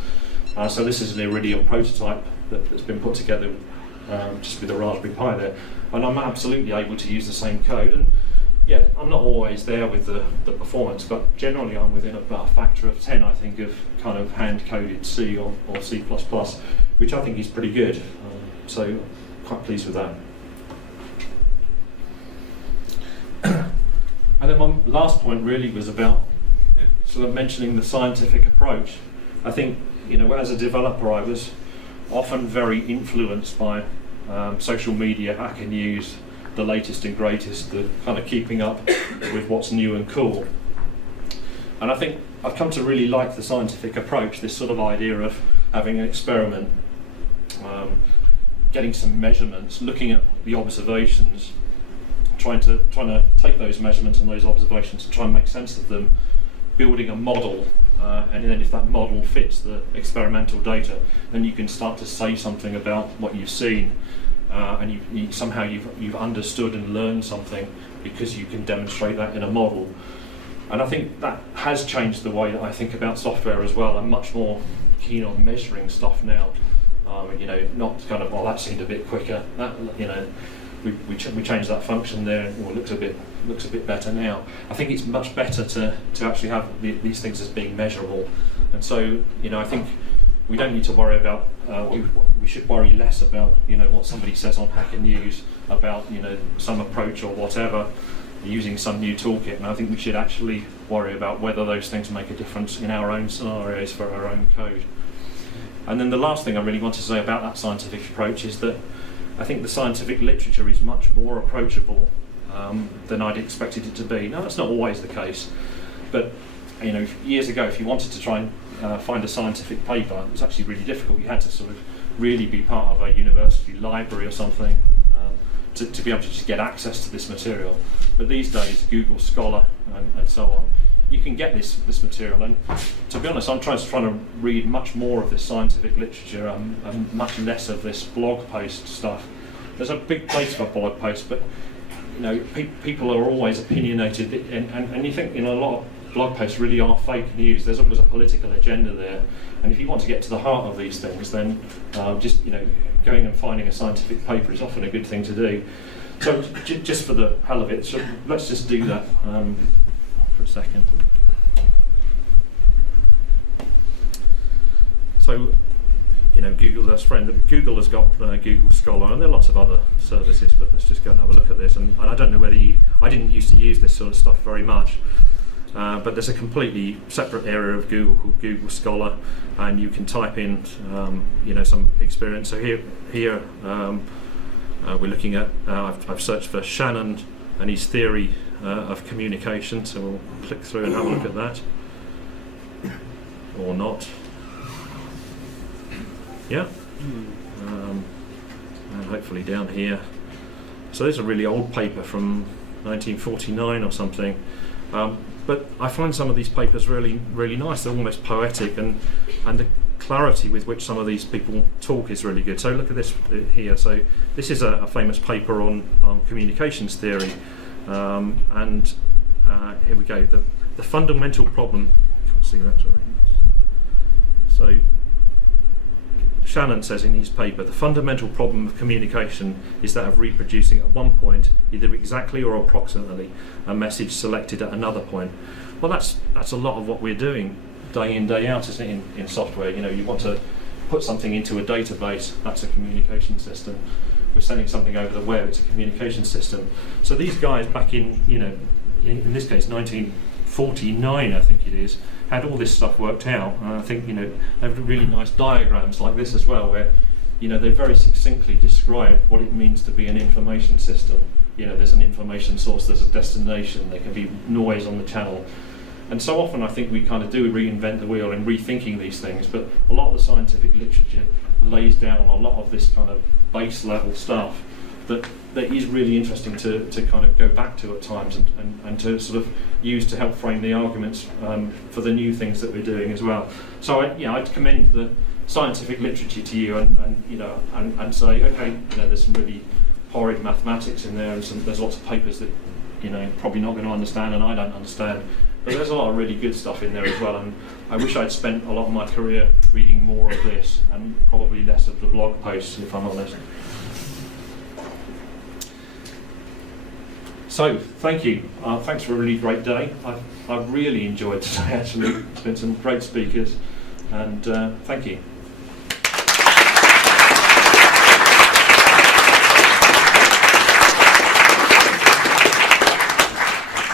So this is an Iridium prototype that's been put together just with the Raspberry Pi there, and I'm absolutely able to use the same code. And yeah, I'm not always there with the performance, but generally I'm within about a factor of 10, I think, of kind of hand-coded C or C++, which I think is pretty good. So quite pleased with that. And then my last point really was about sort of mentioning the scientific approach. I think, as a developer, I was often very influenced by social media, Hacker News, the latest and greatest, the kind of keeping up with what's new and cool. And I think I've come to really like the scientific approach, this sort of idea of having an experiment, getting some measurements, looking at the observations, trying to take those measurements and those observations and try and make sense of them, building a model, and then if that model fits the experimental data, then you can start to say something about what you've seen, and you've understood and learned something because you can demonstrate that in a model. And I think that has changed the way that I think about software as well. I'm much more keen on measuring stuff now. Not kind of, well, that seemed a bit quicker. We changed that function there, and it looks a bit better now. I think it's much better to actually have these things as being measurable. And so, I think we don't need to worry about. We should worry less about what somebody says on Hacker News about some approach or whatever, using some new toolkit. And I think we should actually worry about whether those things make a difference in our own scenarios for our own code. And then the last thing I really want to say about that scientific approach is that I think the scientific literature is much more approachable than I'd expected it to be. Now, that's not always the case, but years ago, if you wanted to try and find a scientific paper, it was actually really difficult. You had to sort of really be part of a university library or something to be able to just get access to this material. But these days, Google Scholar and so on, you can get this material. And to be honest, I'm trying to read much more of this scientific literature and much less of this blog post stuff. There's a big place for blog posts, but people are always opinionated, and you think a lot of blog posts really are fake news. There's always a political agenda there, and if you want to get to the heart of these things, then just going and finding a scientific paper is often a good thing to do. So just for the hell of it, so let's just do that for a second. So, Google's best friend. Google has got Google Scholar, and there are lots of other services, but let's just go and have a look at this. And I don't know whether I didn't used to use this sort of stuff very much, but there's a completely separate area of Google called Google Scholar, and you can type in, some experience. So here we're looking at, I've searched for Shannon and his theory of communication, so we'll click through and have a look at that, or not. Yeah, and hopefully down here. So there's a really old paper from 1949 or something, but I find some of these papers really, really nice. They're almost poetic, and the clarity with which some of these people talk is really good. So look at this here. So this is a famous paper on communications theory, and here we go. The fundamental problem. Can't see that, sorry. So Shannon says in his paper, the fundamental problem of communication is that of reproducing at one point, either exactly or approximately, a message selected at another point. Well, that's a lot of what we're doing day in, day out, isn't it, in software. You know, you want to put something into a database, that's a communication system. We're sending something over the web, it's a communication system. So these guys back in, you know, in this case 1949 I think it is, had all this stuff worked out. And I think, you know, they have really nice diagrams like this as well, where, you know, they very succinctly describe what it means to be an information system. You know, there's an information source, there's a destination, there can be noise on the channel. And so often I think we kind of do reinvent the wheel in rethinking these things, but a lot of the scientific literature lays down a lot of this kind of base level stuff that is really interesting to kind of go back to at times and to sort of use to help frame the arguments for the new things that we're doing as well. So I'd commend the scientific literature to you and say, okay, you know, there's some really horrid mathematics in there, and there's lots of papers that, you know, probably not going to understand and I don't understand. But there's a lot of really good stuff in there as well, and I wish I'd spent a lot of my career reading more of this and probably less of the blog posts, if I'm honest. So, thank you. Thanks for a really great day. I've really enjoyed today, actually. It's been some great speakers, and thank you.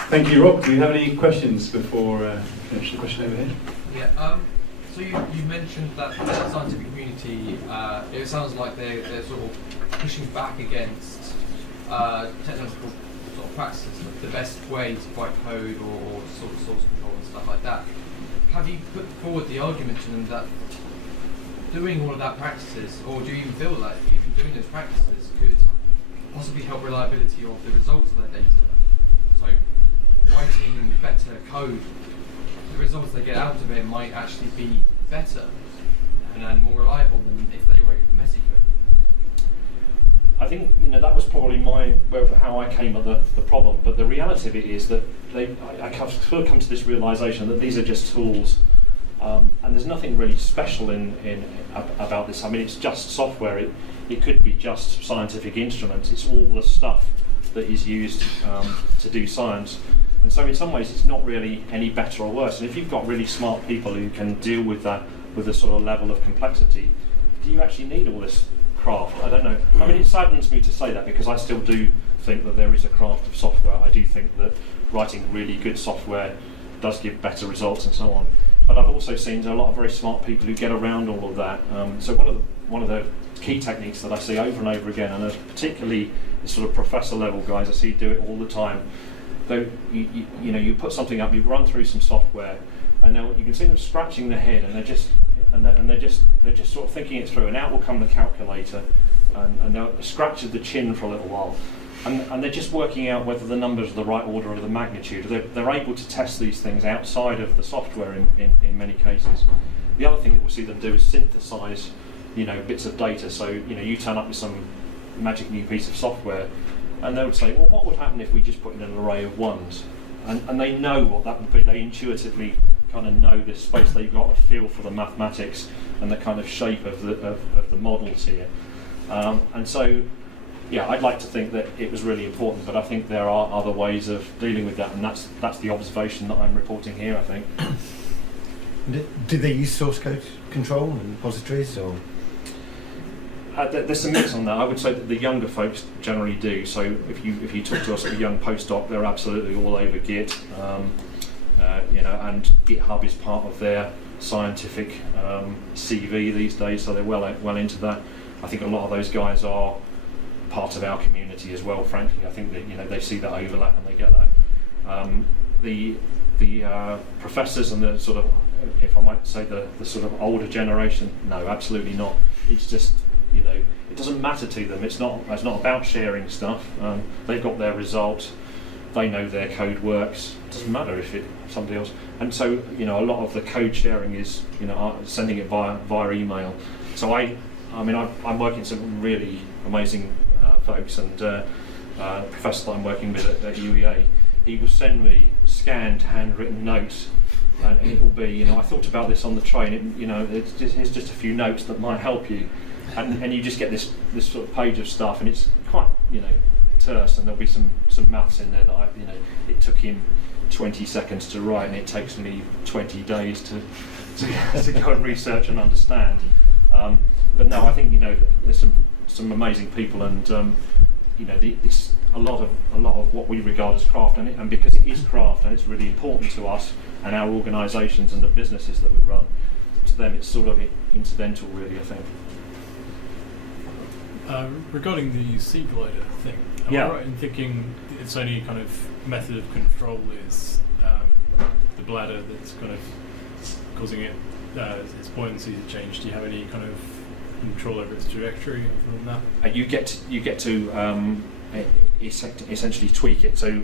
Thank you, Rob. Do you have any questions before finish the question over here? Yeah. So you mentioned that the scientific community, it sounds like they're sort of pushing back against technical sort of practices, like the best way to write code or sort of source control and stuff like that. Have you put forward the argument to them that doing all of that practices, or do you even feel like even doing those practices could possibly help reliability of the results of their data? So writing better code, the results they get out of it might actually be better and more reliable than if they wrote messy code. I think, you know, that was probably how I came at the problem, but the reality of it is that I sort of come to this realisation that these are just tools, and there's nothing really special about this. I mean, it's just software. It could be just scientific instruments. It's all the stuff that is used to do science. And so in some ways it's not really any better or worse. And if you've got really smart people who can deal with that, with a sort of level of complexity, do you actually need all this craft? I don't know. I mean, it saddens me to say that, because I still do think that there is a craft of software. I do think that writing really good software does give better results and so on. But I've also seen a lot of very smart people who get around all of that. So one of the key techniques that I see over and over again, and particularly the sort of professor level guys I see do it all the time. Though you put something up, you run through some software, and you can see them scratching their head, and they're just sort of thinking it through. And out will come the calculator, and they'll scratch at the chin for a little while, and they're just working out whether the numbers are the right order or the magnitude. They're able to test these things outside of the software in many cases. The other thing that we'll see them do is synthesize, bits of data. So you turn up with some magic new piece of software, and they would say, well, what would happen if we just put in an array of ones? And they know what that would be. They intuitively kind of know this space. They've got a feel for the mathematics and the kind of shape of the models here. And so, I'd like to think that it was really important, but I think there are other ways of dealing with that, and that's the observation that I'm reporting here, I think. Did they use source code control and repositories, or? There's a mix on that. I would say that the younger folks generally do. So if you talk to a young postdoc, they're absolutely all over Git, and GitHub is part of their scientific CV these days. So they're well into that. I think a lot of those guys are part of our community as well. Frankly, I think that they see that overlap and they get that. The professors and the sort of, if I might say, the sort of older generation, no, absolutely not. It's just, it doesn't matter to them. It's not about sharing stuff. They've got their result. They know their code works. It doesn't matter if somebody else. And so, a lot of the code sharing is, sending it via email. So I'm working with some really amazing folks, and the professor that I'm working with at UEA, he will send me scanned handwritten notes and it will be, I thought about this on the train. Here's just a few notes that might help you, and you just get this sort of page of stuff, and it's quite terse, and there'll be some maths in there that it took him 20 seconds to write, and it takes me 20 days to go and research and understand. But no, I think there's some amazing people, and a lot of what we regard as craft, and because it is craft and it's really important to us and our organisations and the businesses that we run, to them it's sort of incidental, really, I think. Regarding the Seedrider thing, am I right in thinking its only kind of method of control is the bladder that's kind of causing its buoyancy to change? Do you have any kind of control over its trajectory from that? You get to essentially tweak it. So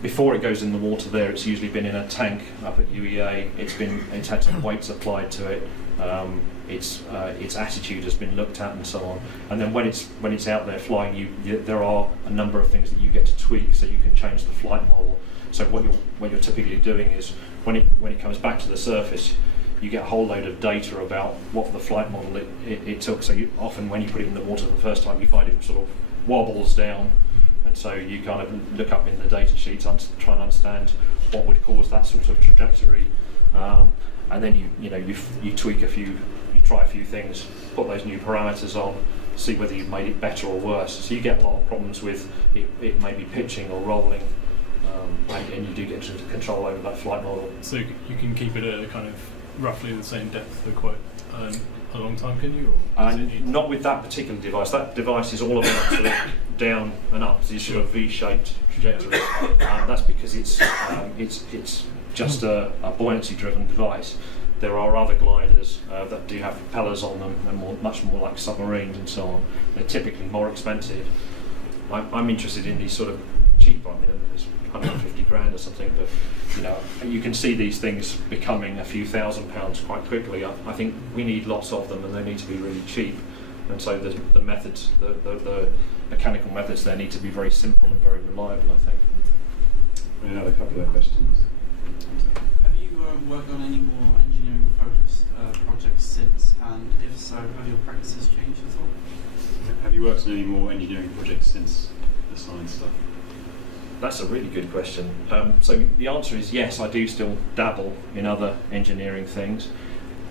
before it goes in the water, it's usually been in a tank up at UEA. It's had some weights applied to it. Its attitude has been looked at and so on. And then when it's out there flying, there are a number of things that you get to tweak, so you can change the flight model. So what you're typically doing is when it comes back to the surface, you get a whole load of data about what the flight model it took. So often when you put it in the water the first time, you find it sort of wobbles down, and so you kind of look up in the data sheets and try and understand what would cause that sort of trajectory, and then you tweak you try a few things, put those new parameters on, see whether you've made it better or worse. So you get a lot of problems with it maybe pitching or rolling, and you do get to control over that flight model. So you can keep it at a kind of roughly the same depth for quite a long time, can you? Or not with that particular device. That device is all about sort of down and up, these sort of V-shaped trajectories. That's because it's just a buoyancy-driven device. There are other gliders that do have propellers on them, and much more like submarines and so on. They're typically more expensive. I'm interested in these sort of cheaper. It's 150 grand or something, but you can see these things becoming a few £1,000s quite quickly. I think we need lots of them, and they need to be really cheap. And so the methods, the mechanical methods there need to be very simple and very reliable, I think. We have a couple of questions. Have you worked on any more engineering-focused projects since? And if so, have your practices changed at all? Have you worked on any more engineering projects since the science stuff? That's a really good question. So the answer is yes, I do still dabble in other engineering things.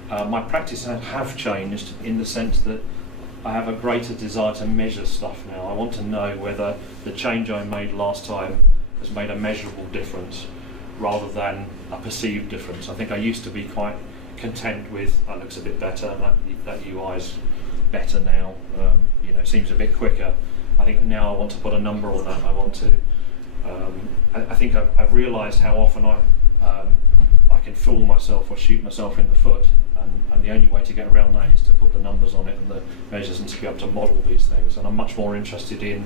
My practice have changed in the sense that I have a greater desire to measure stuff now. I want to know whether the change I made last time has made a measurable difference rather than a perceived difference. I think I used to be quite content with that looks a bit better, that UI's better now, seems a bit quicker. I think now I want to put a number on that. I want to I think I've realised how often I can fool myself or shoot myself in the foot, and the only way to get around that is to put the numbers on it and the measures and to be able to model these things. And I'm much more interested in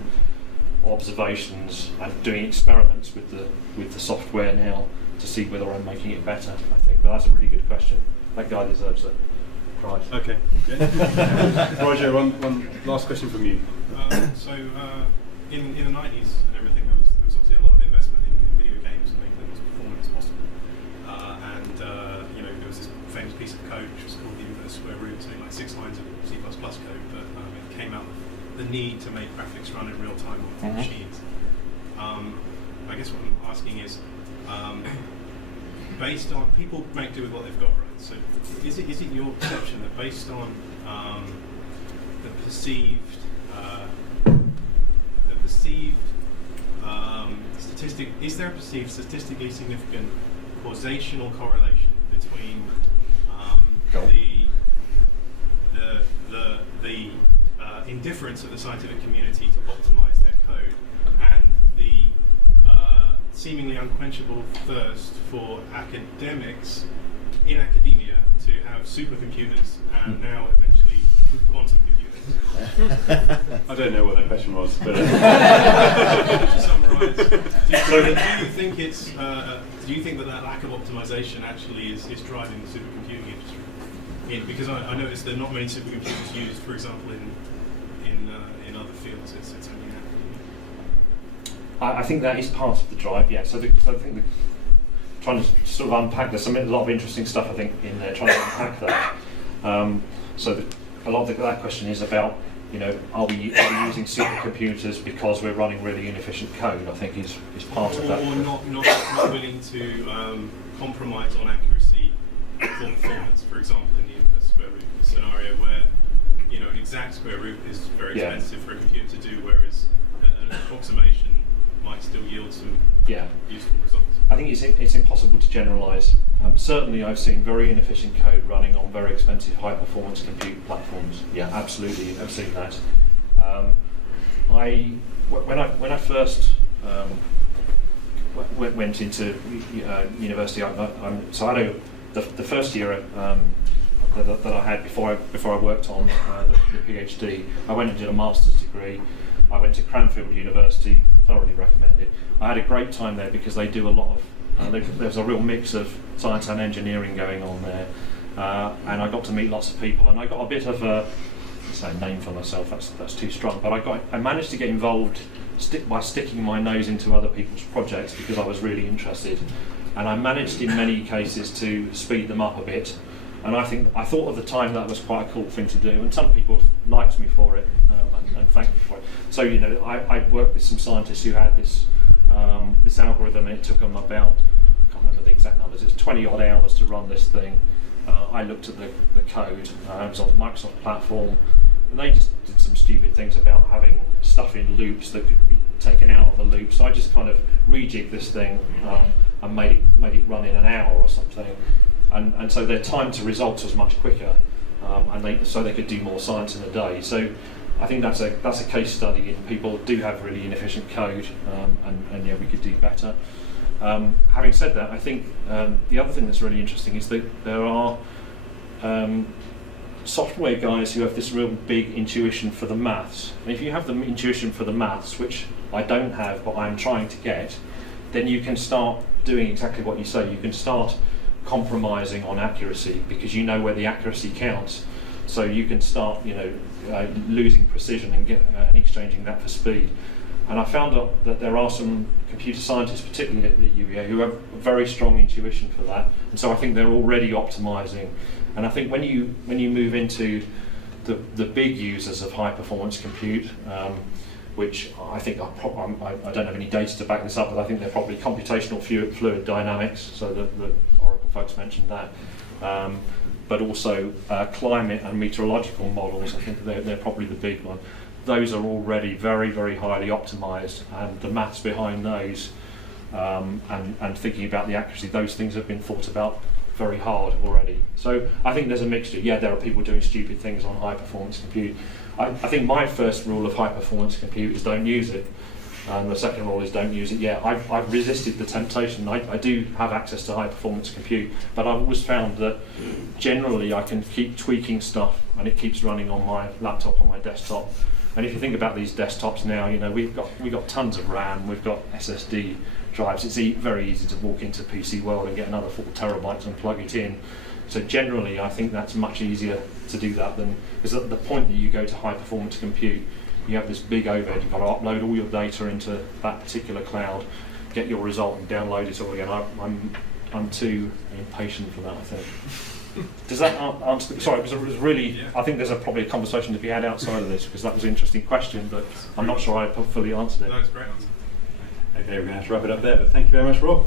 observations and doing experiments with the software now to see whether I'm making it better, I think. But that's a really good question. That guy deserves a prize. Okay. Roger, one last question from you. In the 90s and everything, there was obviously a lot of investment in video games and making them as performant as possible. There was this famous piece of code which was called the inverse square root, something like 6 lines of C++ code, but it came out of the need to make graphics run in real time on machines. I guess what I'm asking is, based on, people make do with what they've got, right? So is it your perception that based on the perceived statistic, is there a perceived statistically significant causational correlation between the indifference of the scientific community to optimize their code and the seemingly unquenchable thirst for academics in academia to have supercomputers and now eventually quantum computers? I don't know what that question was, but to summarise, do you think it's? Do you think that lack of optimization actually is driving the supercomputing industry? Because I noticed there are not many supercomputers used, for example, in other fields. It's only in academia. I think that is part of the drive. Yeah. So I think trying to sort of unpack. There's a lot of interesting stuff I think in there trying to unpack that. A lot of that question is about, are we using supercomputers because we're running really inefficient code? I think is part of that. Or not willing to compromise on accuracy for performance. For example, in the square root scenario, where an exact square root is very expensive for a computer to do, whereas an approximation might still yield some useful results. I think it's impossible to generalise. Certainly, I've seen very inefficient code running on very expensive, high-performance compute platforms. Yeah, absolutely, I've seen that. When I first went into university, so I know the first year that I had before I worked on the PhD, I went and did a master's degree. I went to Cranfield University, thoroughly recommend it. I had a great time there because they do a lot of, there's a real mix of science and engineering going on there. And I got to meet lots of people, and I got a bit of a, say name for myself, that's too strong, but I managed to get involved by sticking my nose into other people's projects because I was really interested. And I managed in many cases to speed them up a bit. And I thought at the time that was quite a cool thing to do, and some people liked me for it and thanked me for it. So I worked with some scientists who had this algorithm, and it took them about, I can't remember the exact numbers, it's 20 odd hours to run this thing. I looked at the code, it was on the Microsoft platform, and they just did some stupid things about having stuff in loops that could be taken out of the loop. So I just kind of rejigged this thing and made it run in an hour or something. And so their time to results was much quicker, so they could do more science in a day. So I think that's a case study, and people do have really inefficient code, and we could do better. Having said that, I think the other thing that's really interesting is that there are software guys who have this real big intuition for the maths. And if you have the intuition for the maths, which I don't have but I'm trying to get, then you can start doing exactly what you say. You can start compromising on accuracy because you know where the accuracy counts. So you can start, losing precision and exchanging that for speed. And I found out that there are some computer scientists, particularly at the UEA, who have very strong intuition for that. And so I think they're already optimizing. And I think when you move into the big users of high performance compute, which I think I don't have any data to back this up, but I think they're probably computational fluid dynamics. So the Oracle folks mentioned that. But also climate and meteorological models, I think they're probably the big one. Those are already very, very highly optimized, and the maths behind those and thinking about the accuracy, those things have been thought about very hard already. So I think there's a mixture. Yeah, there are people doing stupid things on high performance compute. I think my first rule of high performance compute is don't use it. And the second rule is don't use it. Yeah, I've resisted the temptation. I do have access to high performance compute, but I've always found that generally I can keep tweaking stuff and it keeps running on my laptop, on my desktop. And if you think about these desktops now, we've got tons of RAM, we've got SSD drives. It's very easy to walk into PC World and get another 4 terabytes and plug it in. So generally, I think that's much easier to do that than, because at the point that you go to high performance compute, you have this big overhead. You've got to upload all your data into that particular cloud, get your result, and download it all again. I'm too impatient for that, I think. Does that answer? Sorry, because it was really. Yeah. I think there's probably a conversation to be had outside of this, because that was an interesting question, but I'm not sure I fully answered it. No, it's a great answer. Okay, we're going to have to wrap it up there, but thank you very much, Rob.